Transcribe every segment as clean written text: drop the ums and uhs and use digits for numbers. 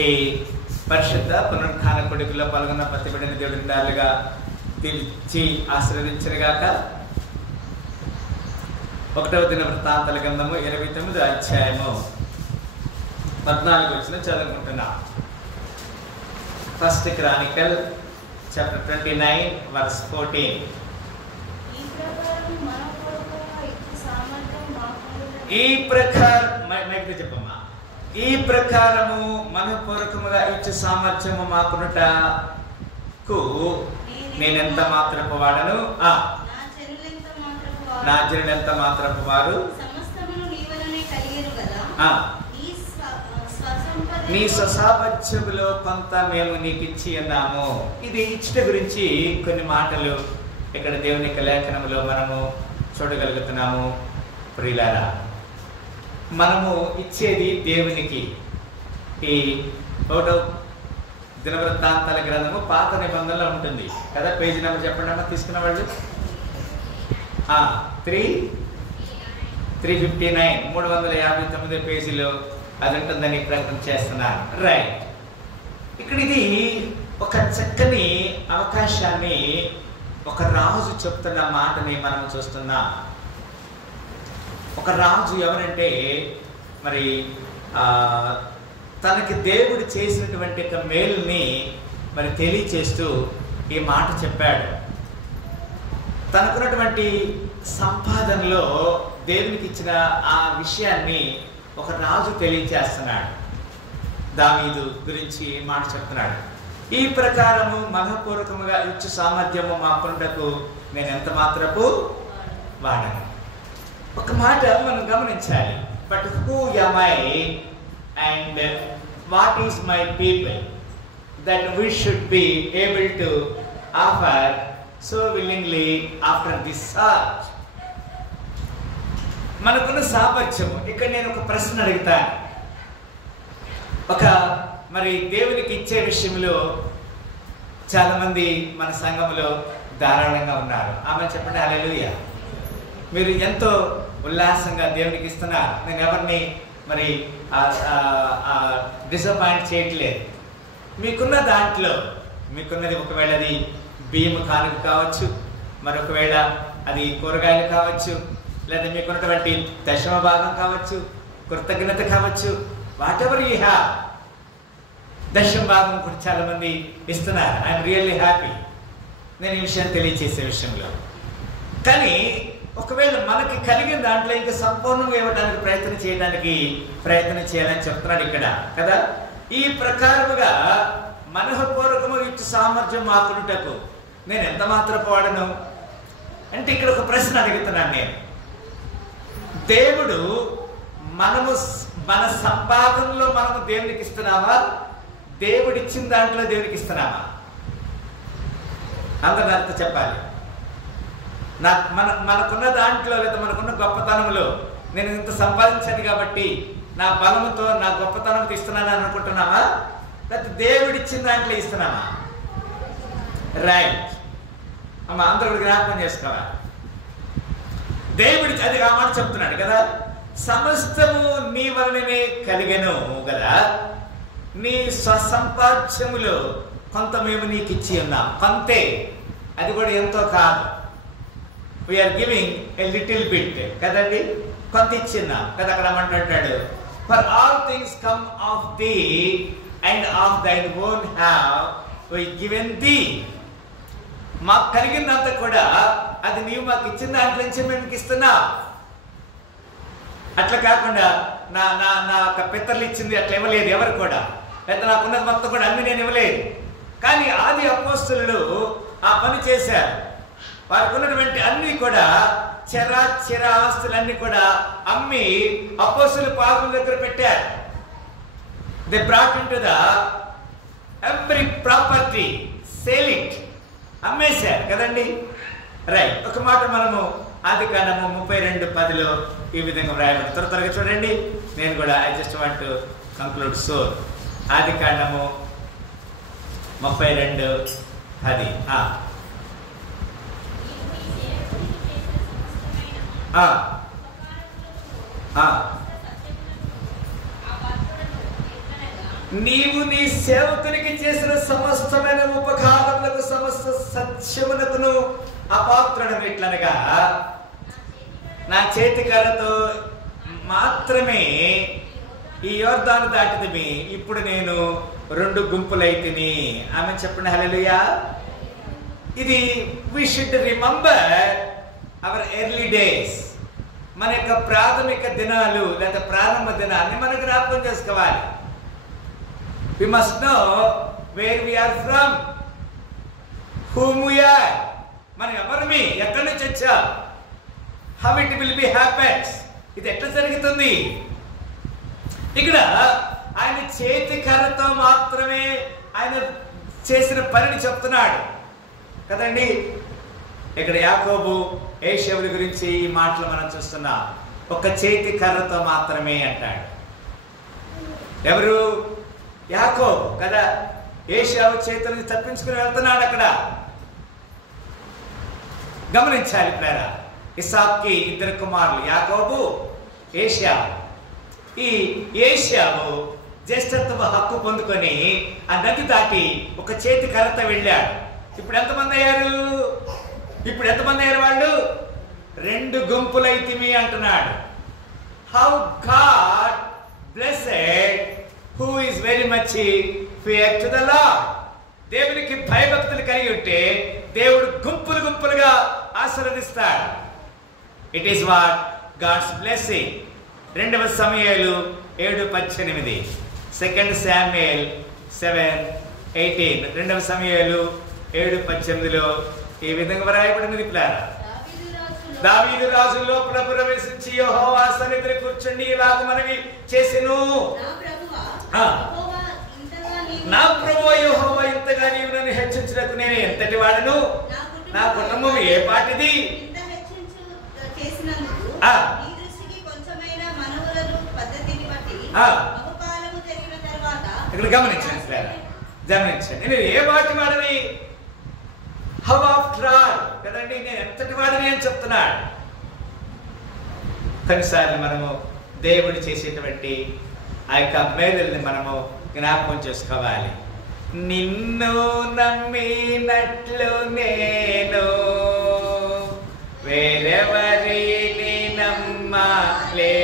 ఈ పరిశుద్ధ పునరుత్థాన కొడుకులో పాల్గొన్న ప్రతి బిడ్డని దేవుడి దారులుగా పిలిచి ఆశీర్వదించరుగాక. 1వ దిన వృత్తాంతాల గ్రంథము 29వ అధ్యాయము 14 వచనం చదువుకుంటున్నాం. 1 Chronicle chapter 29 verse 14. ఈ ప్రకారము మనపూర్వకముగా ఇచ్చు సామర్థ్యము మాకునుటకు నేనెంత మాత్రపు వాడను, నా జనులెంత మాత్రపు వారు, నీ స్వసామర్థ్యములో కొంత మేము నీకు ఇచ్చి ఉన్నాము. ఇది ఇచ్చట గురించి కొన్ని మాటలు ఇక్కడ దేవుని యొక్క లేఖనములో మనము చూడగలుగుతున్నాము. ప్రియులారా, మనము ఇచ్చేది దేవునికి. ఈ 1వ దినవృత్తాంతాల గ్రంథము పాత నిబంధనలో ఉంటుంది కదా. పేజీ నెంబర్ చెప్పండి అమ్మా, తీసుకున్న వాళ్ళు. 359 359 పేజీలో అది ఉంటుందని ప్రకటన చేస్తున్నాను. రైట్, ఇక్కడ ఇది ఒక చక్కని అవకాశాన్ని, ఒక రాజు చెప్తున్న మాటని మనం చూస్తున్నాం. ఒక రాజు ఎవరంటే మరి తనకి దేవుడు చేసినటువంటి ఒక మేలుని మరి తెలియచేస్తూ ఈ మాట చెప్పాడు. తనకున్నటువంటి సంపాదనలో దేవునికి ఇచ్చిన ఆ విషయాన్ని ఒక రాజు తెలియచేస్తున్నాడు. దావీదు గురించి మాట చెప్తున్నాడు. ఈ ప్రకారము మనఃపూర్వకముగా ఇచ్చు సామర్థ్యము మాకుండకు నేను ఎంత మాత్రపు వాడను. ఒక మాట మనం గమనించాలి. But who am I and what is my people that we should be able to offer so willingly after this search. మనకున్న సామర్థ్యము. ఇక్కడ నేను ఒక ప్రశ్న అడుగుతాను. ఒక మరి దేవునికి ఇచ్చే విషయంలో చాలా మంది మన సంఘంలో ధారాళంగా ఉన్నారు. ఆమె చెప్పండి హల్లెలూయా. మీరు ఎంతో ఉల్లాసంగా దేవునికి ఇస్తున్నారు. నేను ఎవరిని మరి డిసప్పాయింట్ చేయట్లేదు. మీకున్న దాంట్లో మీకున్నది ఒకవేళ అది బియ్యం కానుక కావచ్చు, మరొకవేళ అది కూరగాయలు కావచ్చు, లేదా మీకున్నటువంటి దశమ భాగం కావచ్చు, కృతజ్ఞత కావచ్చు, వాట్ ఎవర్ యూ హ్యావ్. దశమ భాగం కూడా చాలా మంది ఇస్తున్నారు. ఐఎమ్ రియల్లీ హ్యాపీ నేను ఈ విషయాన్ని తెలియచేసే విషయంలో. కానీ ఒకవేళ మనకి కలిగిన దాంట్లో ఇంకా సంపూర్ణంగా ఇవ్వడానికి ప్రయత్నం చేయాలని చెప్తున్నాడు ఇక్కడ కదా. ఈ ప్రకారముగా మనఃపూర్వకము ఇచ్చు సామర్థ్యం మాకునుటకు నేను ఎంత మాత్రపు వాడను అంటే, ఇక్కడ ఒక ప్రశ్న అడుగుతున్నాను నేను. దేవుడు మన సంపాదనలో మనము దేవునికి ఇస్తున్నామా, దేవుడు ఇచ్చిన దాంట్లో దేవునికి ఇస్తున్నామా? అందరూ నాతో చెప్పాలి. మనకున్న దాంట్లో లేదా మనకున్న గొప్పతనంలో నేను ఇంత సంపాదించాను కాబట్టి నా బలముతో నా గొప్పతనంతో ఇస్తున్నాను అనుకుంటున్నామా, లేకపోతే దేవుడు ఇచ్చిన దాంట్లో ఇస్తున్నామా? రైట్ అమ్మ, అందరూ జ్ఞాపకం చేసుకోవాలి. దేవుడి అది ఆ మాట చెప్తున్నాడు కదా. సమస్తము నీ వలననే కలిగెను కదా, నీ స్వసంపాద్యములో కొంత మేము నీకు ఇచ్చి ఉన్నాం. కొంతే, అది కూడా ఎంతో కాదు. We are giving a little bit కదండి, కొంత ఇచ్చిన్నాం కదా. అక్కడ అంటాడు, for all things come of thee and of thine own have we given thee. మాకు కలిగిందంతా కూడా అది నీవు మాకు ఇచ్చిన దాంట్లో నుంచి మేము ఇస్తున్నా. అట్లా కాకుండా నా నా నా పితరులు ఇచ్చింది అట్లా ఇవ్వలేదు ఎవరు కూడా, లేదా నాకున్నది మొత్తం కూడా అన్ని నేను ఇవ్వలేదు. కానీ ఆది అపోస్తలులు ఆ పని చేశారు. వారికి ఉన్నటువంటి అన్ని కూడా చిర ఆస్తులన్నీ కూడా అమ్మి అపోస్తలుల పాదముల దగ్గర పెట్టారు. They brought into the every property, sale it, అమ్మేశారు కదండి. రైట్, ఒక మాట మనము ఆదికాండము 32:10 ఈ విధంగా వ్రాయబడి త్వరగా చూడండి. నేను కూడా I just want to conclude soon. ఆదికాండము 32:10. నీవు నీ సేవకునికి చేసిన సమస్తమైన ఉపకారములకు సమస్త సత్యమునకును అపాత్రుడను ఎట్లనగా నా చేతికర్రతో మాత్రమే ఈ యోర్దాను దాటితిమి, ఇప్పుడు నేను 2 గుంపులైతిని. ఆమె చెప్పండి హల్లెలూయా. ఇది we should remember our early days. మన యొక్క ప్రాథమిక దినాలు లేదా ప్రారంభ దినాన్ని మనం జ్ఞాపకం చేసుకోవాలి. We must know where we are from, whom we are. మనం ఎవరిమి, ఎక్కడి నుంచి వచ్చా, how it will be happens, ఇది ఎట్లా జరుగుతుంది. ఇక్కడ ఆయన చేతి కర్రతో మాత్రమే ఆయన చేసిన పనిని చెప్తున్నాడు కదండి. ఇక్కడ యాకోబు ఏశావుల గురించి ఈ మాటలు మనం చూస్తున్నాం. ఒక చేతి కర్రతో మాత్రమే అంటాడు. ఎవరు? యాకోబు కదా. ఏశావు చేతుల నుంచి తప్పించుకుని వెళ్తున్నాడు. అక్కడ గమనించాలి ప్రేరా. ఇస్సాకుకి 2 కుమారులు, యాకోబు, ఏశావు. ఈ ఏశావు జ్యేష్ఠత్వ హక్కు పొందుకొని ఆ నది దాటి ఒక చేతి కర్రతో వెళ్ళాడు. ఇప్పుడు ఎంతమంది అయ్యారు వాళ్ళు? 2 గుంపులైతిమి అంటున్నాడు. How God blessed who is very much fear to the Lord. దేవునికి భయభక్తులు కలిగి ఉంటే దేవుడు గుంపులుగా ఆశీర్వదిస్తాడు. It is what God's blessing. 2 సమూయేలు 7:18, 2 శామ్యూయల్ 7:18. 2 సమూయేలు 7:18లో ఈ విధంగా వ్రాయబడినది ప్లాన్. దావీదు రాజు లోపల ప్రవేశించి యెహోవా సన్నిధిలో కూర్చుండి ఇలాగ మనవి చేసెను, నా ప్రభువా యెహోవా, ఇంతగా నీవు నన్ను హెచ్చించినకు నేను ఎంతటి వాడను, నా కుటుంబం ఏ పాటిది. ఇక్కడ గమనించండి, నేను ఏ వాటి వాడిని, హౌ ఆఫ్టర్ ఆల్ కదండి, నేను ఎంతటి వాడిని అని చెప్తున్నాడు. కొన్నిసార్లు మనము దేవుడు చేసేటువంటి ఆ యొక్క మేలుల్ని మనము జ్ఞాపకం చేసుకోవాలి. నిన్ను నమ్మినట్లు నేను వేరెవరిని నమ్మలేదయ్యా,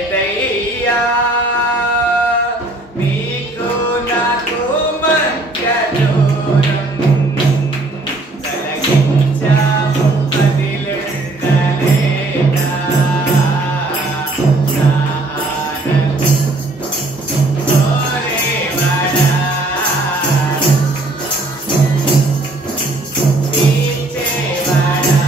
నీకు నాకు మధ్య దూరం తొలగించావు వదిలిండలేదా, నా ఆనందం కోరేవాడా, తీర్చేవాడా,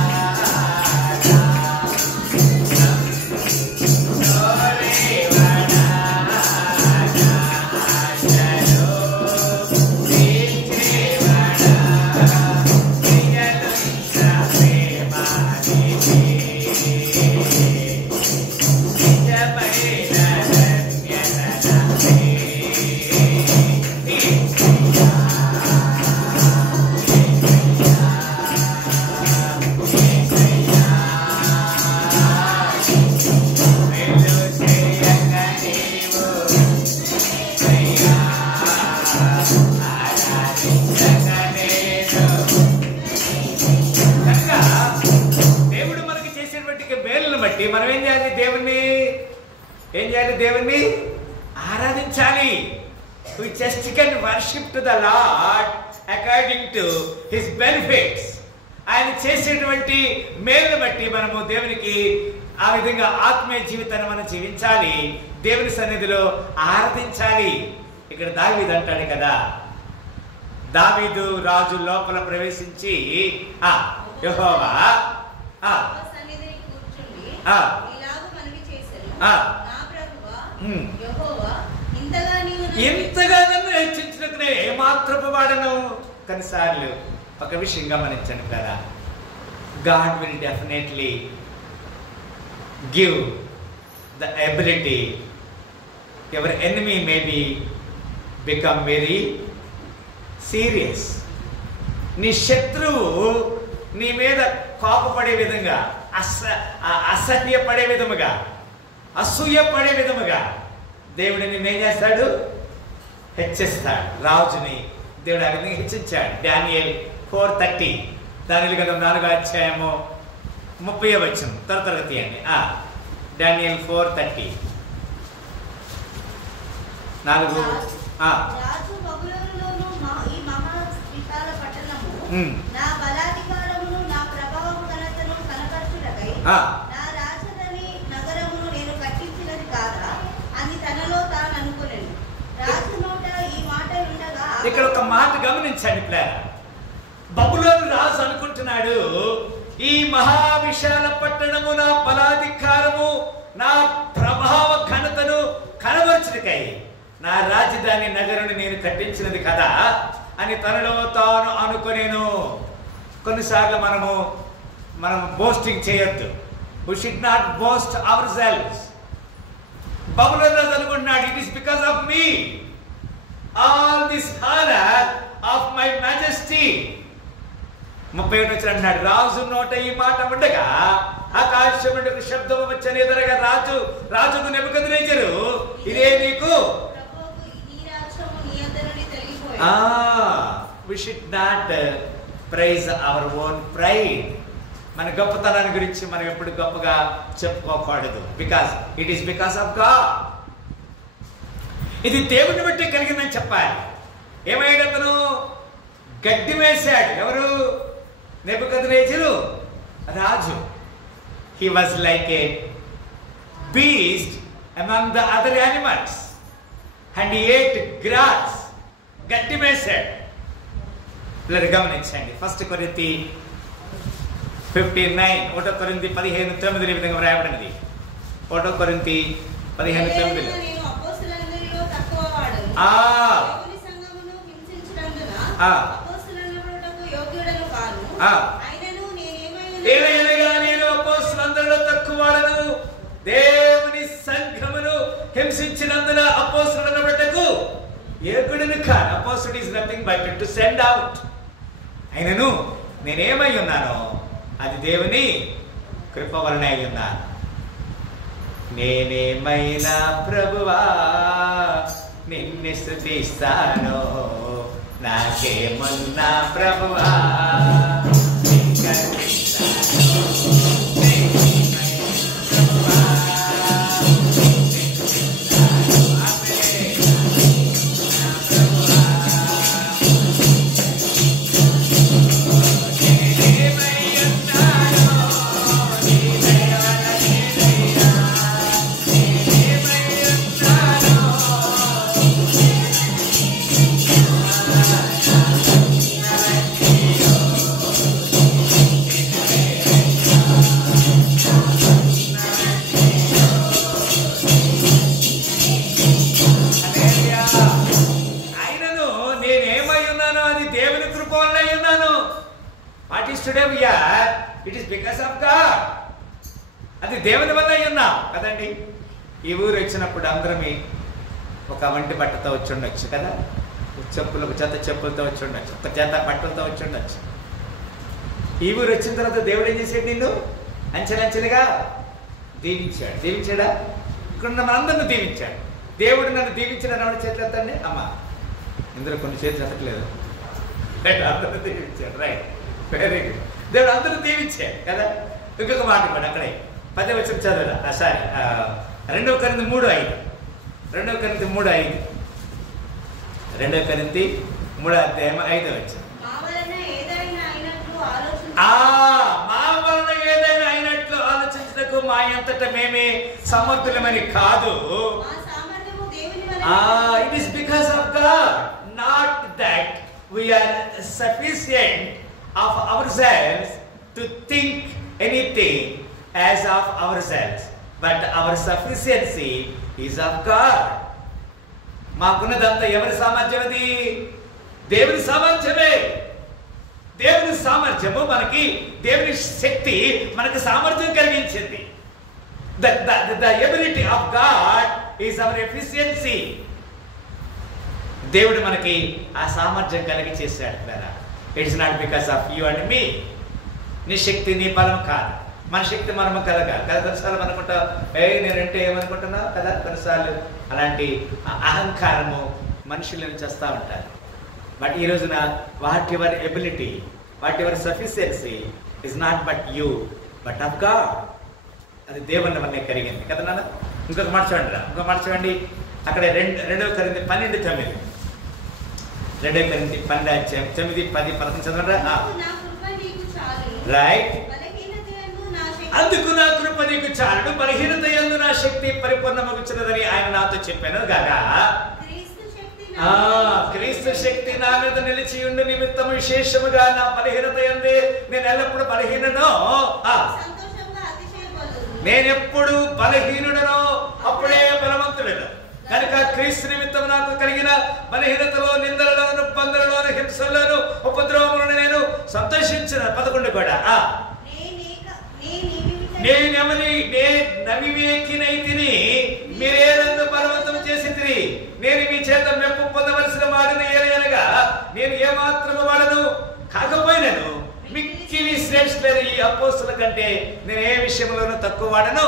దేవుడు మనకి చేసేటువంటి మేలును బట్టి మనం ఏం చేయాలి? దేవుణ్ణి ఆరాధించాలి. We just can worship to the Lord according to His benefits. ఆయన చేసేటువంటి మేలును బట్టి మనము దేవునికి ఆ విధంగా ఆత్మీయ జీవితాన్ని మనం జీవించాలి, దేవుని సన్నిధిలో ఆరాధించాలి. ఇక్కడ దావీదు అంటాడు కదా, దావీదు రాజు లోపల ప్రవేశించి యెహోవా ఎంతగా నన్ను హెచ్చించినట్లే ఏమాత్రపు వాడను. కొన్నిసార్లు ఒక విషయం గమనించండి కదా, God will definitely give the ability. Your enemy may become very serious. నీ శత్రువు నీ మీద కోపపడే విధంగా, అసహ్యపడే విధముగా, అసూయపడే విధముగా దేవుడు నిన్నేం చేస్తాడు? హెచ్చిస్తాడు. రాజుని దేవుడు ఆ విధంగా హెచ్చించాడు. డానియేల్ 4:30, దానియేలు గ్రంథం 4:30 తరగతి అండి. డానియేల్ 4:30 4. రాజు బబులోనులోను ఈ మహా విశాల పట్టణము నా బలాధికారమును నా ప్రభావ ఘనతను కనపరచుటకై నా రాజధాని నగరమును నేను కట్టించినది కాదా అని తనలో తాను అనుకునేను. రాజు నోట ఈ మాట ఉండగా ఇక్కడ ఒక మాట గమనించండి ప్లేయర్. బబులోను రాజు అనుకుంటున్నాడు, ఈ మహా విశాల పట్టణము నా బలాధికారము నా ప్రభావ ఘనతను కనబరచుటకై నా రాజధాని నగరుని నేను కట్టించినది కదా అని తనలో తాను అనుకునేను. కొన్నిసార్లు మనం బోస్టింగ్ చేయొద్దు. We should not boast ourselves. బబులోను రాజు అనుకుంటున్నాడు, it is because of me all this honor of my majesty. 31 అంటున్నాడు, రాజు నోట ఈ మాట ఉండగా ఆకాశం నుండి ఒక శబ్దము వచ్చని ఎదురుగా రాజుకు నెబుకద్నెజరు, ఇదే నీకు. We should not praise our own pride. మన గొప్పతనాన్ని గురించి మనం ఎప్పుడు గొప్పగా చెప్పుకోకూడదు. Because it is because of God. ఇది దేవుని బట్టి కలిగిందని చెప్పాలి. ఏమైనా అతను గడ్డి వేశాడు. ఎవరు? నెబుకద్నెజరు రాజు. He was like a beast among the other animals and he ate grass. గడ్డి వేశాడు. గమనించండి. 1 కొరింథీ 15:9, 1 కొరింథీ 15:9 ఈ విధంగా వ్రాయబడినది. 1 కొరింథీ 15:9. నేను అపోస్తలులందరిలో తక్కువవాడను, దేవుని సంఘమును హింసించినందున అపోస్తలులను బట్టకు యోగ్యుడను కాను. అపోస్తలుడు is nothing but to send out. అయినను నేనేమై ఉన్నానో అది దేవుని కృప వలన అయి ఉన్నాను. నేనేమైనా ప్రభువా నిన్ను స్తుతిస్తాను, నాకేమున్నా ప్రభువా అది దేవుని వల్ల ఉన్నాం కదండి. ఈ ఊరు వచ్చినప్పుడు అందరమే ఒక వంటి బట్టతో వచ్చి ఉండొచ్చు కదా, ఒక జత చెప్పులతో వచ్చి ఉండొచ్చు, ఒక జత బట్టలతో వచ్చి ఉండొచ్చు. ఈ ఊరు వచ్చిన తర్వాత దేవుడు ఏం చేశాడు? నిన్ను అంచెలంచెలుగా దీవించాడు. దీవించాడా? ఇక్కడ మనందరిని దీవించాడు. దేవుడు నన్ను దీవించిన ఎవరి చేతులు ఎత్తండి. అమ్మ ఇందులో కొన్ని చేతులు ఎత్తట్లేదు. అందరూ దీవించాడు. Right, very good. దేవుడు అందరూ దీవించాడు కదా. ఇంకొక మాట ఇవ్వండి అక్కడే 10వ వచనం చదవరా. సారీ, 2 కొరింథీ 3:5. 2 కొరింథీ 3:5. 2 కొరింథీ 3:5. మా వలన ఏదైనా అయినట్లు ఆలోచించటకు మా అంతటా మేమే సమర్థులమని కాదు. It is because of God, not that we are sufficient of ourselves to think anything as of ourselves, but our sufficiency is of God. మాకున్నదంతా ఎవరి సామర్థ్యం? అది దేవుని సామర్థ్యమే. దేవుని సామర్థ్యము మనకి, దేవుని శక్తి మనకు సామర్థ్యం కలిగించింది. The ability of God is our efficiency. దేవుడు మనకి ఆ సామర్థ్యం కలిగి చేశాడు కదా. It is not because of you and me. నీ శక్తి నీ బలం కాదు, మన శక్తి మనము కలగాలి కదా. కొన్నిసార్లు అనుకుంటాం, నేనంటే ఏమనుకుంటున్నావు కదా. కొన్నిసార్లు అలాంటి అహంకారము మనుషుల నుంచి వస్తూ ఉంటారు. బట్ ఈ రోజున what your ability, what your sufficiency is not but you but of God. అది దేవుని వల్లే కలిగింది కదా నాన్న. ఇంకొక మాట చూడండి రా, ఇంకొక మాట చూడండి. అక్కడ 2 కొరింథీ 12:9, 2 కొరింథీ 12:9-10 చదవండి రా. రైట్. అందుకు నా కృప నీకు చాలును, బలహీనత యందు నా శక్తి పరిపూర్ణమగుచున్నదని ఆయన నాతో చెప్పాను గాక. క్రీస్తు శక్తి నా మీద నిలిచి ఉండి నిమిత్తం విశేషముగా నా బలహీనత యందే నేను ఎల్లప్పుడు బలహీనను. నేనెప్పుడు బలహీనుడనో అప్పుడే బలవంతుడను కనుక క్రీస్తు నిమిత్తం నాకు కలిగిన బలహీనతలో, నిందలలోను, ఇబ్బందులలోను, హింసల్లోను, ఉపద్రవములను నేను సంతోషించిన. 11 కూడా నవివేకినైతిని మీరేనందు బలవంతం చేసి తిని నేను మీ చేత మెప్పు పొందవలసిన వాడిని ఏలయనగా నేను ఏమాత్రము వాడను కాకపోయినను మిక్కిలి శ్రేష్ఠులైన ఈ అపోస్తుల కంటే నేను ఏ విషయంలోనూ తక్కువ వాడను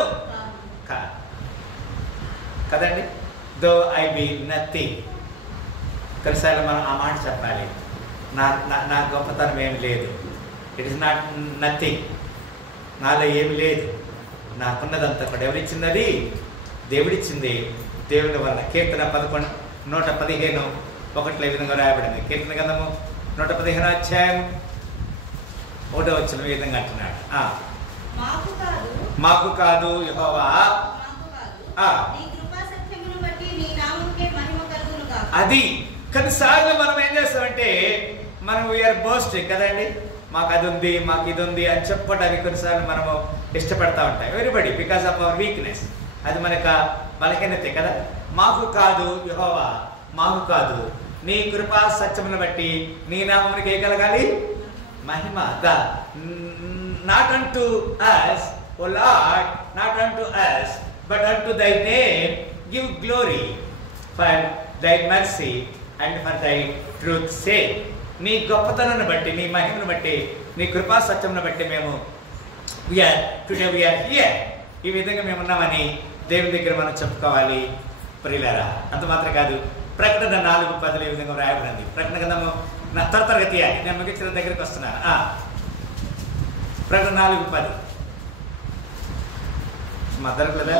కదండి. Though I be nothing. కొన్నిసార్లు మనం ఆ మాట చెప్పాలి. నా గొప్పతనం ఏమి లేదు, ఇట్ ఇస్ నాట్ నథింగ్, నాలో ఏమి లేదు, నాకున్నదంతా కూడా ఎవరిచ్చినది? దేవుడిచ్చింది. దేవుని వల్ల. కీర్తన 115:1 ఈ విధంగా రాయబడింది. కీర్తన గ్రంథము 115 అధ్యాయం 1వ వచనం ఈ విధంగా అంటున్నాడు, మాకు కాదు యెహోవా. అది కొన్నిసార్లు మనం ఏం చేస్తామంటే మనం వీఆర్ బోస్టింగ్ కదండి, మాకు అది ఉంది, మాకు ఇది ఉంది అని చెప్పడానికి కొన్నిసార్లు మనము ఇష్టపడతా ఉంటాం. Everybody because of our weakness. అది మనకు బలహీనతే కదా. మాకు కాదు యెహోవా, మాకు కాదు, నీ కృపా సత్యమును బట్టి నీ నామమునికి ఏ కలగాలి? మహిమ. Not unto us, O Lord, not unto us, but unto thy name give glory for thy mercy and for thy truth's sake. నీ గొప్పతనాన్ని బట్టి, నీ మహిమను బట్టి, నీ కృపా సత్యమును బట్టి మేము టుడే వీఆర్ హియర్. ఈ విధంగా మేము ఉన్నామని దేవుని దగ్గర మనం చెప్పుకోవాలి ప్రియులారా. అంత మాత్రం కాదు, ప్రకటన 4:10 ఈ విధంగా రాయబడింది. ప్రకటన గ్రంథము నా తరగతి నేను ముగించిన దగ్గరికి వస్తున్నాను. ప్రకటన 4:10 మద్దరు కదా.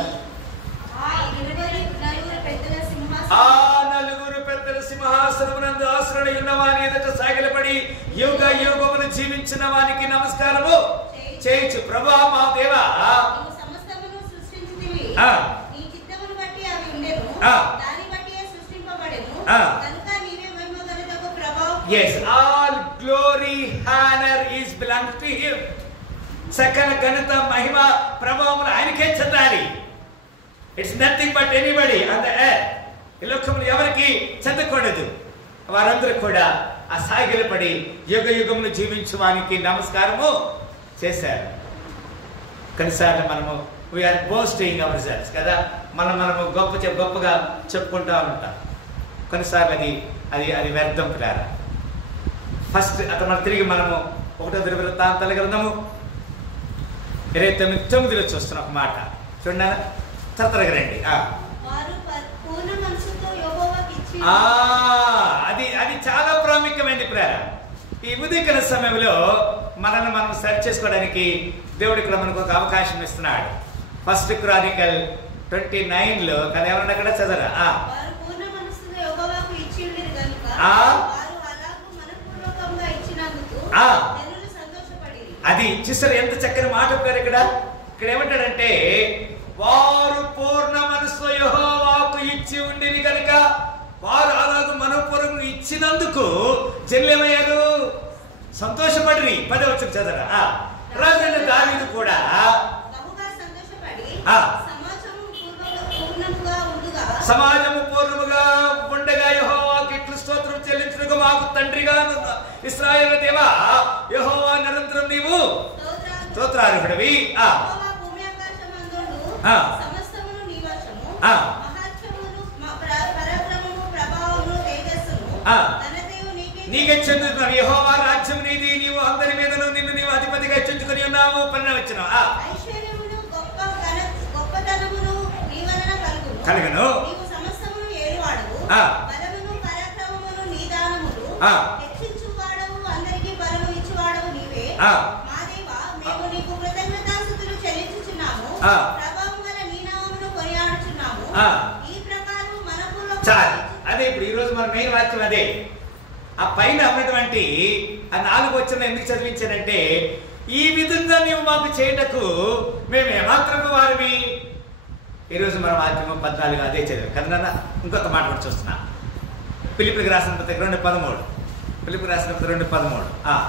4 పెద్దల సింహాసనమునందు ఆశ్రయుడై ఉన్నవాని ఎదుట సాగిలపడి యుగ యుగములు జీవించిన వానికి నమస్కారము చేయించు. ప్రభువా మా దేవా, yes, all glory honor is belongs to him. సకల ఘనత మహిమ ప్రభావములు ఆయనకే చెందాలి. It's nothing but anybody on the earth. ఈ లోకములు ఎవరికి చెందకూడదు. వారందరూ కూడా ఆ సాగిలపడి యుగ యుగములు జీవించు వానికి నమస్కారము చేశారు. కొన్నిసార్లు మనము వీఆర్ బోస్టింగ్ అవర్ సెల్స్ కదా, మనము గొప్పగా చెప్పుకుంటూ ఉంటాం. కొన్నిసార్లు అది వ్యర్థం పిల్లారా. ఫస్ట్ అక్కడ మనం తిరిగి మనము 1వ దినవృత్తాంతాల గ్రంథము 29:9 చూస్తున్న ఒక మాట చూడండి, త్వరగా రండి. అది చాలా ప్రాముఖ్యమైనది ప్రేర. ఈ ఉదయకాల సమయంలో మనల్ని మనం సరి చేసుకోవడానికి దేవుడు ఇక్కడ మనకు ఒక అవకాశం ఇస్తున్నాడు. 1 క్రానికల్ 29లో కదా, ఏమన్నా అక్కడ చదవరా? అది చూస్తారు ఎంత చక్కని మాట పేరు. ఇక్కడ ఏమంటాడంటే వారు పూర్ణ మనసులో యెహోవాకు ఇచ్చి ఉండిని కనుక వారు అలాగ మనపూర్వకం ఇచ్చినందుకు జనులేమయ్యారు? సంతోషపడిరి. 10వ వచనం చదవరా? రాజైన దావీదు కూడా సమాజము పూర్ణముగా ఉండగా యెహోవాకు ఇట్లు స్తోత్రం చెల్లించుటకు మాకు తండ్రిగా ఇశ్రాయేలు దేవా యెహోవా నిరంతరం నీవు స్తోత్రార్హుడివి. నీకే చెందుతున్నావు. యెహోవా రాజ్యం నీది, నీవు అందరి మీదను నిన్ను నీవు అధిపతిగా చెంచుకొని ఉన్నావు. 12వ వచనం కలుగును. హెచ్చించువాడవు, అందరికీ బలము ఇచ్చువాడవు నీవే. మా దేవా, మేము నీకు కృతజ్ఞతాస్తుతులు చెల్లించుచున్నాము. ప్రభావం గల నీ నామమును కొనియాడుచున్నాము. ఈ ప్రకారం మనకులో చాలు. అదే ఇప్పుడు ఈ రోజు మన మెయిన్ వాక్యం అదే. ఆ పైన ఉన్నటువంటి ఆ 4 వచనం ఎందుకు చదివించానంటే, ఈ విధంగా నీవు మాకు చేయటకు మేము ఏమాత్రము వారివి. ఈరోజు మన వాక్యము 14 అదే చదివాం కదా నాన్న. ఇంకొక మాట కూడా చూస్తున్నా. ఫిలిప్పీయులకు రాసిన పత్రిక 2:13. ఫిలిప్పీయులకు రాసిన పత్రిక 2:13.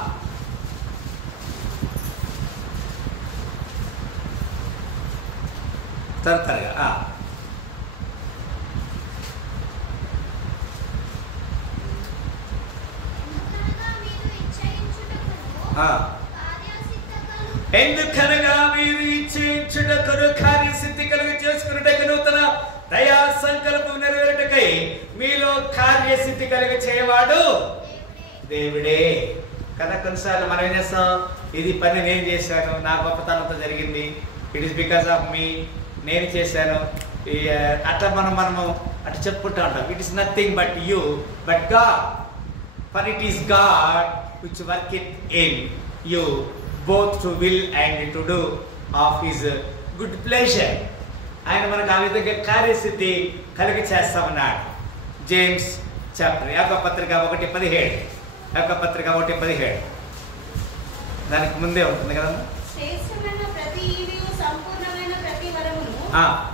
త్వరగా ఎందుకనగా మీరు ఇచ్చేయుటకును కార్యసిద్ధి కలుగ చేసుకున్నటకును తన దయా సంకల్పం నెరవేరుటకై మీలో కార్యసిద్ధి కలిగ చేయవాడు దేవుడే కదా. కొన్నిసార్లు మనం ఏం చేస్తాం, ఇది పని నేను చేశాను, నా గొప్పతనంతో జరిగింది, ఇట్ ఈస్ బికాస్ ఆఫ్ మీ, నేను చేశాను, అట్లా మనము అట్లా చెప్పుకుంటూ ఉంటాం. It is nothing but you, but God. For it is God which worketh in you both to will and to do of his good pleasure. ఆయన మనకు ఆ విధంగా కార్యసిద్ధి కలిగి చేస్తామన్నాడు. జేమ్స్ చాప్టర్ యాకోబు పత్రిక 1:17. యాకోబు పత్రిక 1:17 దానికి ముందే ఉంటుంది కదా. శ్రేష్టమైన ప్రతి ఈవియు సంపూర్ణమైన ప్రతి వరమును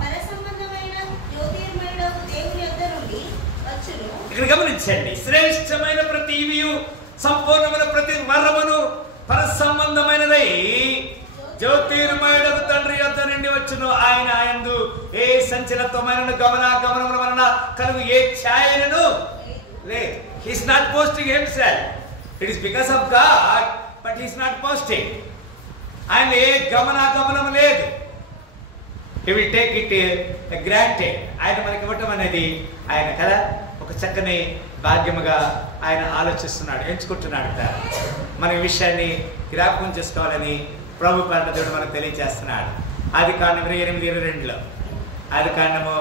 పరసంబంధమైన జ్యోతిర్మయుడగు దేవుని యొద్ద నుండి వచ్చును. ఇక్కడ గమనించండి, శ్రేష్టమైన ప్రతి ఈవియు సంపూర్ణమైన ప్రతి వరమును పరసంబంధమైనదై జ్యోతిర్మయుడగు తండ్రి యొద్ద నుండి వచ్చును. ఆయన యందు ఏ సంచలనమైన గమనముల వలన కలుగు ఏ ఛాయలను లేదు. He is not boasting himself. It is because of God, but he is not boasting. ఆయన ఏ గమనము లేదు. He will take it granted. ఆయన మనకి ఇవ్వటం అనేది ఆయన కదా ఒక చక్కని భాగ్యముగా ఆయన ఆలోచిస్తున్నాడు, ఎంచుకుంటున్నాడు. మన ఈ విషయాన్ని జ్ఞాపకం చేసుకోవాలని ప్రభు పేరట దేవుడు మనకు తెలియజేస్తున్నాడు. ఆదికాండం 28:22. ఆదికాండము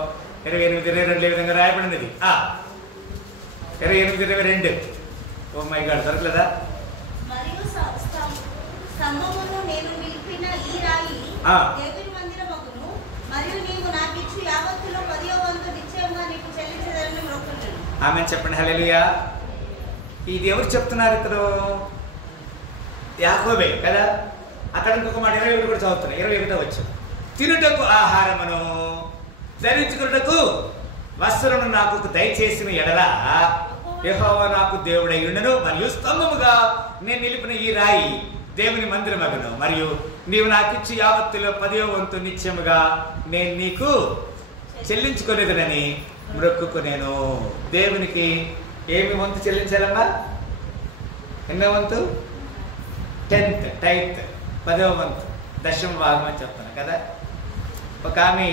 28:22 ఏ విధంగా రాయబడినది. 28:22. ఓ మై గాడ్, దొరకలేదా? మరియు స్తంభమును నేను నిలిపిన ఈ రాయి దేవుని మందిరమగును, మరియు నీవు నాకు ఇచ్చు యావత్తులో 10వ వంతు నిశ్చయంగా నీకు చెల్లించదనని మొక్కుతున్నాను. ఆమె చెప్పండి హల్లెలూయా. ఇది ఎవరు చెప్తున్నారు ఇక్కడ? యాకోబే కదా. అక్కడ ఇంకొక మాట 21 కూడా చదువుతున్నా. 21వ వచనం, తినుటకు ఆహారమును ధరించుకున్నటకు వస్త్రమును నాకు దయచేసిన ఎడల యెహోవా నాకు దేవుడై ఉండును, మరియు స్తంభముగా నేను నిలిపిన ఈ రాయి దేవుని మందిరమగును, మరియు నీవు నాకు ఇచ్చి యావత్తులో 10వ వంతు నిత్యముగా నేను నీకు చెల్లించుకోలేదనని మొక్కుకొనేను. దేవునికి ఏమి వంతు చెల్లించాలమ్మా? ఎన్నో వంతు? 10th టైత్, 10వ వంతు, దశమ భాగం అని చెప్తాను కదా. ఒక ఆమె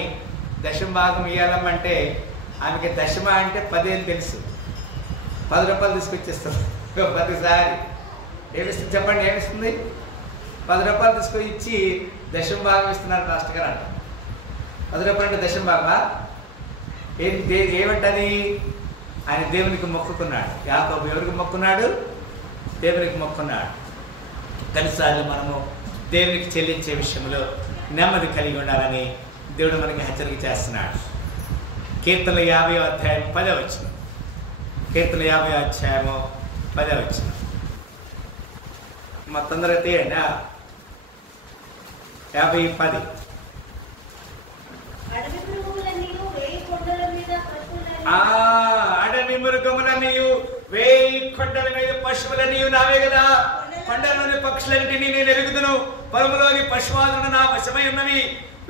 దశమ భాగం ఇవ్వాలమ్మంటే ఆమెకి దశమ అంటే 10 అని తెలుసు. 10 రూపాయలు తీసుకొచ్చేస్తుంది ప్రతిసారి. ఏమిస్తుంది చెప్పండి, ఏమిస్తుంది? 10 రూపాయలు తీసుకొని ఇచ్చి దశమ భాగం ఇస్తున్నారు మాస్టర్ గారు అంట. 10 రూపాయలు అంటే దశమ భాగమా? ఏమంటది? ఆయన దేవునికి మొక్కుకున్నాడు. యాకోబు ఎవరికి మొక్కున్నాడు? దేవునికి మొక్కున్నాడు. కొన్నిసార్లు మనము దేవునికి చెల్లించే విషయంలో నెమ్మది కలిగి ఉండాలని దేవుడు మనకి హెచ్చరిక చేస్తున్నాడు. కీర్తనల 50వ అధ్యాయం 10వ వచనం. కీర్తనల 50వ అధ్యాయము 10వ వచనం. మా తొందరగా తీయండి. 50:10. అడవి మృగములన్నీయు 1000 కొండల మీద పశువులన్నీయు నావే కదా. కొండలోని పక్షులన్నిటినీ నేను ఎరుగుదును, పొలములోని పశువాదులను నా వశమై ఉన్నవి.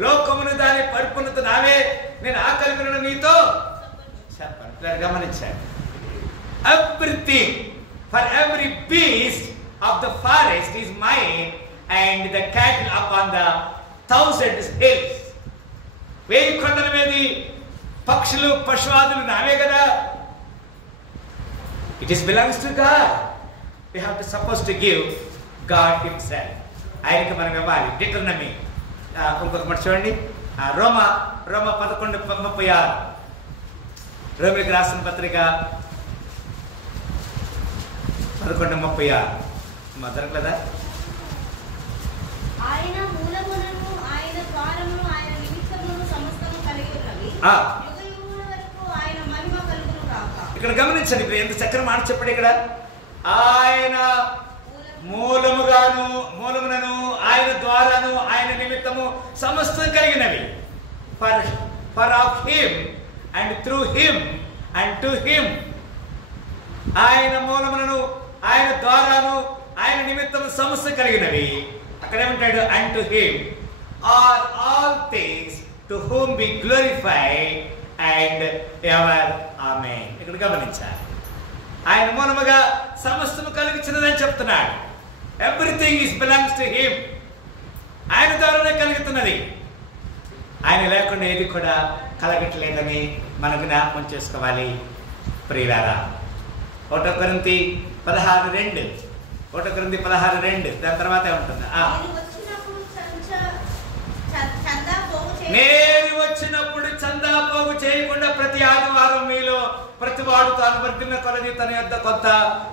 లోకమును దాని పరిపూర్ణత నావే, నేను ఆకలిని నీతో చెప్పను. గమనించాను. Everything for every beast of the forest is mine and the cattle upon the 1000 hills. 1000 కొండల మీద పక్షులు పశువాదులు నావే కదా. It is belongs to God. We have to supposed to give God himself. ఆయనకి మనం ఇవ్వాలి. డిటర్నమీ. ఇంకొక మాట చూడండి. రోమా 11:36. రోమిలకు రాసిన పత్రిక 11:36 దొరకలేదా? ఆయన మూలములను ఆయన ద్వారమును ఆయన నిమిత్తమును సమస్తము కలిగి ఉన్నవి. యుగయుగముల వరకు ఆయన మహిమ కలుగును గాక. ఇక్కడ గమనించండి, ఇప్పుడు ఎంత చక్కని మాట చెప్పండి. ఇక్కడ ఆయన మూలమునను ఆయన ద్వారాను ఆయన నిమిత్తము సమస్తం కలిగినవి. For of him and through him and to him. ఆయన మూలమునను ఆయన ద్వారాను ఆయన నిమిత్తము సమస్తం కలిగినవి. అక్కడ ఏమంటాడు? And to him are all things to whom be glorified and ever amen. ఇక్కడ గమనించాలి, ఆయన మూలముగా సమస్తము కలిగించినదని చెప్తున్నాడు. Everything is belongs to him. ఆయన ద్వారానే కలుగుతున్నది. ఆయన లేకుండా ఏది కూడా కలగట్లేదని మనకు జ్ఞాపకం చేసుకోవాలి ప్రియులారా. 1 కొరింథీ 16:2 దాని తర్వాత ఏముంటుంది? నేను వచ్చినప్పుడు చందా పోగు చేయకుండా ప్రతి ఆదివారం మీలో ప్రతివాడు తాను వర్ధిల్ల కొలది తన యొద్ద కొత్త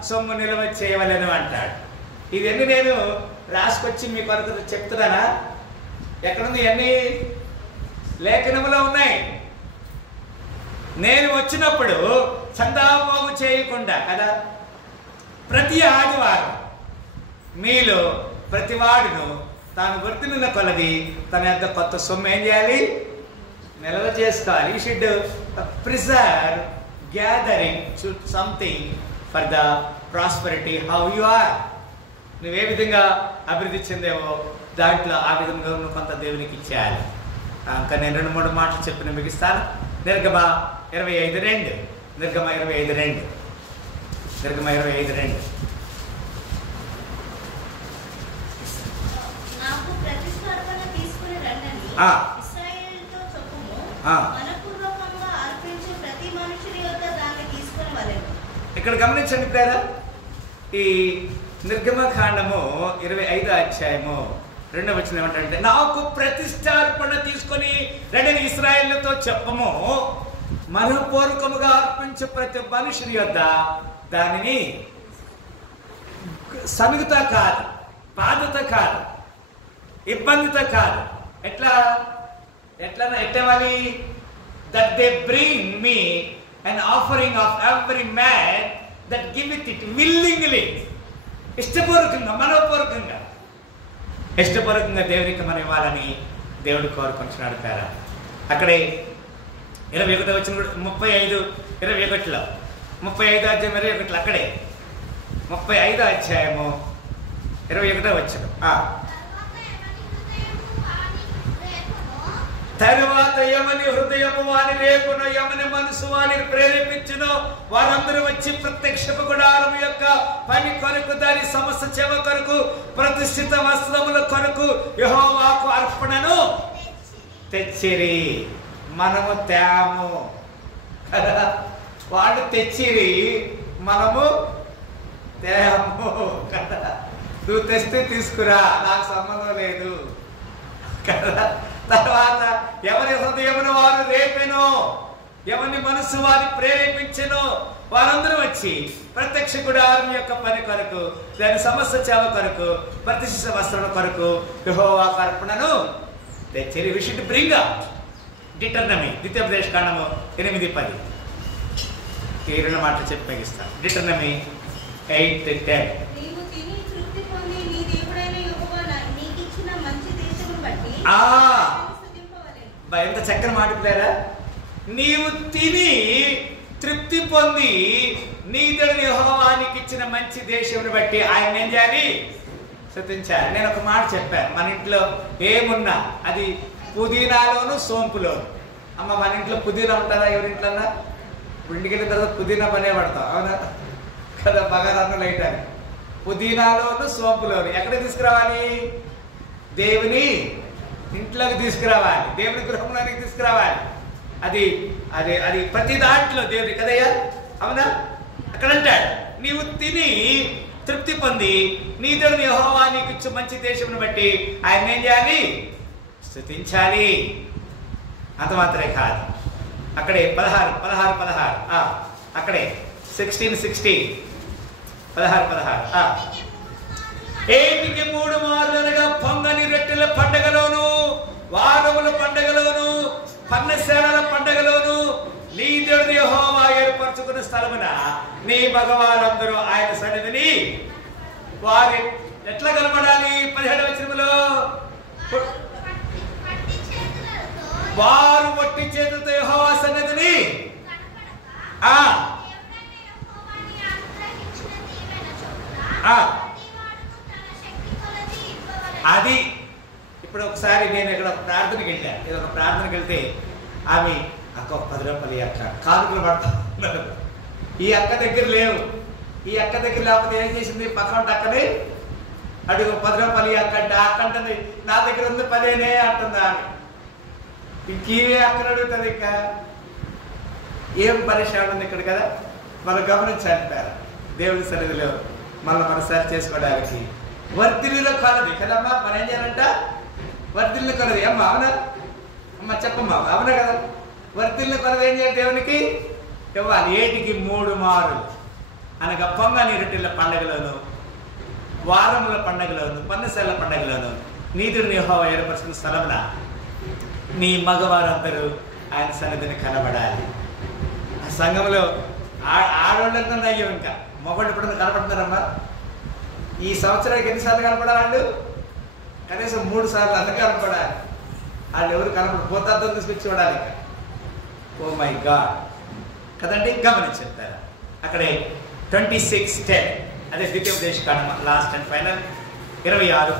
సొమ్ము నిల్వ చేయవలెను అంటాడు. ఇవన్నీ నేను రాసుకొచ్చి మీ కొరకు చెప్తున్నానా? ఎక్కడుంది? ఇవన్నీ లేఖనములో ఉన్నాయి. నేను వచ్చినప్పుడు చందా పోగు చేయకుండా కదా, ప్రతి ఆదివారం మీలో ప్రతివాడును తాను వర్ధిల్లిన కొలది తన యొక్క కొత్త సొమ్ము ఏం చేయాలి? నిల్వ చేసుకోవాలి. You should preserve gathering something for the prosperity how you are. నువ్వే విధంగా అభివృద్ధి చెందేవో దాంట్లో ఆ విధంగా నువ్వు కొంత దేవునికి ఇచ్చేయాలి. ఇంకా నేను 2-3 మాటలు చెప్పిన మిగిస్తాను. నిర్గమ 25:2 నాకు ప్రతిష్ఠాపన తీసుకుని రండని ఇశ్రాయేలుతో చెప్పుము. మనపూర్వకంగా అర్పించు ప్రతి మనుషుని యొద్ద దాన్ని తీసుకుని వలెను. ఇక్కడ గమనించండి ప్రేరా, ఈ నిర్గమకాండము 25వ అధ్యాయము 2వ వచనం ఏమంటే, నాకు ప్రతిష్ఠార్పణ తీసుకొని రండని ఇశ్రాయేలుతో చెప్పము. మనపూర్వకముగా అర్పించు ప్రతి మనుషుని యొద్ద దానిని సనుగుతా కాదు, బాధత కాదు, ఇబ్బందితో కాదు. ఎట్లవాలి? That they bring me an offering of every man that giveth it willingly. ఇష్టపూర్వకంగా, మనోపూర్వకంగా, ఇష్టపూర్వకంగా దేవునికి మనం ఇవ్వాలని దేవుడు కోరుకుంటున్నాడు పేరా. అక్కడే 21వ వచనం 35:21 35వ అధ్యాయం 21 అక్కడే 35వ అధ్యాయము 21వ వచనం. తరువాత యమని హృదయము వాని రేపును, యమని మనసు వాని ప్రేరేపించును. వారందరూ వచ్చి ప్రత్యక్షపు గుడారము యొక్క పని కొరకు, దాని సమస్త చెవ కొరకు, ప్రతిష్ఠిత వస్త్రముల కొరకు యెహోవాకు అర్పణను తెచ్చిరి. మనము తేము కదా, వాళ్ళు తెచ్చిరి, మనము తేము కదా. నువ్వు తెస్తే తీసుకురా, నాకు సంబంధం లేదు కదా. తర్వాత ఎవరి హృదయమును వారు రేపెనో, ఎవరిని మనసు వారి ప్రేరేపించెనో వారందరూ వచ్చి ప్రత్యక్ష గుడారం యొక్క పని కొరకు, దాని సమస్త సేవ కొరకు, ప్రతిష్ఠిత వస్త్రం కొరకు యెహోవాకు అర్పణను తెచ్చిరి. We should bring out Deuteronomy. ద్వితీయోపదేశకాండము 8:10 ఈ 2 మాటలు చెప్పి ముగిస్తాను. డిటర్నమీ 8:10. ఎంత చక్కని మాట పేరా. నీవు తిని తృప్తి పొంది నీ దేవుని యెహోవానికి ఇచ్చిన మంచి దేశమును బట్టి ఆయన ఏం చేయాలి? స్తుతించాలి. నేను ఒక మాట చెప్పాను, మన ఇంట్లో ఏమున్నా అది పుదీనాలోను సోంపులోను. అమ్మ మన ఇంట్లో పుదీనా ఉంటుందా? ఎవరింట్లో ఇంటికి వెళ్ళిన తర్వాత పుదీనా పనే పడతాం, అవునా కదా? బగారన్నం లైటాలి. పుదీనాలోను సోంపులోను ఎక్కడ తీసుకురావాలి? దేవుని ఇంట్లోకి తీసుకురావాలి, దేవుని గృహంలోనికి తీసుకురావాలి. అది అది అది ప్రతి దాంట్లో దేవుడి కదయ్యా, అవునా? అక్కడ అంటాడు, నీవు తిని తృప్తి పొంది నీ దేవుని యెహోవా నీకు ఇచ్చు మంచి దేశమును బట్టి ఆయన ఏం చేయాలి? స్తుతించాలి. అంత మాత్రమే కాదు, అక్కడే 16 అక్కడే 16 16 ఏటికి 3 మార్లు అనగా పొంగని రొట్టెల పండగలోను, వారముల పండగలోను, పన్నశాలల పండగలోను నీ దేవుడు యెహోవా ఏర్పరచుకున్న స్థలమున నీ మగవారందరూ ఆయన సన్నిధిని వారి ఎట్లా కనబడాలి? 17వ వచనములో వారు వట్టి చేతులతో యెహోవా సన్నిధిని అది. ఇప్పుడు ఒకసారి నేను ఇక్కడ ప్రార్థనకి వెళ్ళాను. ఏదో ఒక ప్రార్థనకి వెళ్తే ఆమె అక్క 10 రూపాయలు అక్క కానుకలు పడతా ఉన్నారు. ఈ అక్క దగ్గర లేవు. ఈ అక్క దగ్గర లేకపోతే ఏం చేసింది? పక్కన అక్కని అడుగు 10 రూపాయలు అక్క అంటే అక్క అంటుంది నా దగ్గర ఉంది 10 అంటుంది. ఆమె ఇంకేమే అక్కడ అడుగుతుంది. ఇంకా ఏం పరిశ్రమ ఉంది ఇక్కడ కదా. మనం గమనించాలంటారు దేవుని సన్నిధిలో మనం సరి చేసుకోవడానికి వర్ధిల్లులో కొలది కదమ్మా. మనం ఏం చేయాలంట? వర్ధిల్లు కొలది. అమ్మ అవునా? అమ్మ చెప్పమ్మా అవునా కదా. వర్ధిల్లు కొలది ఏం చేయాలి? దేవునికి ఇవ్వాలి. ఏటికి 3 మార్లు అనగా పొంగని రొట్టెల పండుగలోను, వారముల పండుగలోను, పన్నశాల పండుగలోను నీతిని యెహోవా ఏర్పరచుకున్న స్థలమున నీ మగవారందరూ ఆయన సన్నిధిని కనబడాలి. ఆ సంఘంలో ఆడవాళ్ళతో అయ్యో ఇంకా మొగళ్ళు ఇప్పుడు కనపడుతున్నారమ్మా. ఈ సంవత్సరానికి ఎన్నిసార్లు కనపడాలి? వాళ్ళు కనీసం 3 సార్లు అంత కనపడాలి. వాళ్ళు ఎవరు కనపడు పోతాతో తీసుకొచ్చి చూడాలి. ఇంకా ఓ మై గాడ్ కదండి. గమనించారు అక్కడే 26:10 అదే ద్వితీయోపదేశ కాండం లాస్ట్ అండ్ ఫైనల్ 26:10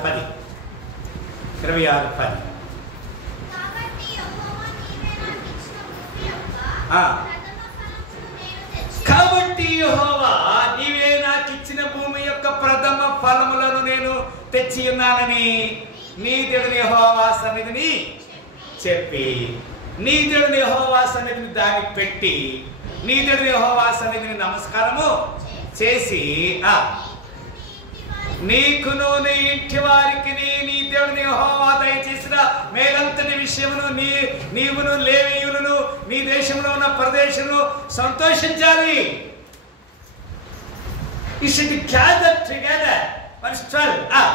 కాబట్టి యెహోవా నీవే నాకు ఇచ్చిన భూమి యొక్క ప్రథమ ఫలములను నేను తెచ్చి ఉన్నానని నీ దేవుని యెహోవా సన్నిధిని చెప్పి నీ దేవుని యెహోవా సన్నిధిని దాన్ని పెట్టి నీ దేవుని యెహోవా సన్నిధిని నమస్కారము చేసి నీకును నీ ఇంటి వారికి నీ దేవుని యెహోవా దయచేసిన మేలంతటి విషయమును నీవును లేవీయులను నీ దేశంలో ఉన్న ప్రదేశంలో సంతోషించాలి. You should gather together. Verse 12.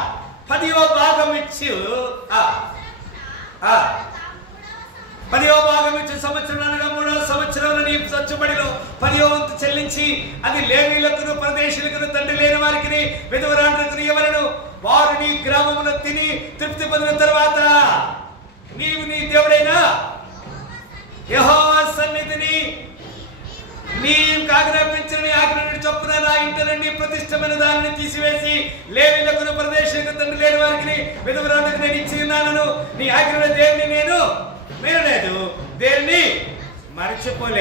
10వ భాగం ఇచ్చి 10వ భాగం ఇచ్చి సంవత్సరం అనగా 3వ సంవత్సరంలో నీ సచ్చుబడిలో 10వ వంతు చెల్లించి అది లేవీయులకును పరదేశులకును తండ్రి లేని వారికి విధవరాండ్రులకు ఎవరను వారు నీ గ్రామమును తిని తృప్తి పొందిన తర్వాత నీవు నీ దేవుడైన యెహోవా సన్నిధిని నీకు ఆజ్ఞాపించిన ఆజ్ఞ చొప్పున నా ఇంట నుండి ప్రతిష్టమైన దానిని తీసివేసి లేవీయులకును పరదేశులకు తండ్రి లేని వారికి విధవరాండ్రులకు నేను ఇచ్చి ఉన్నాను. నీ ఆజ్ఞ దేవుని నేను వినలేదు, దేన్ని మరచిపోలేదు.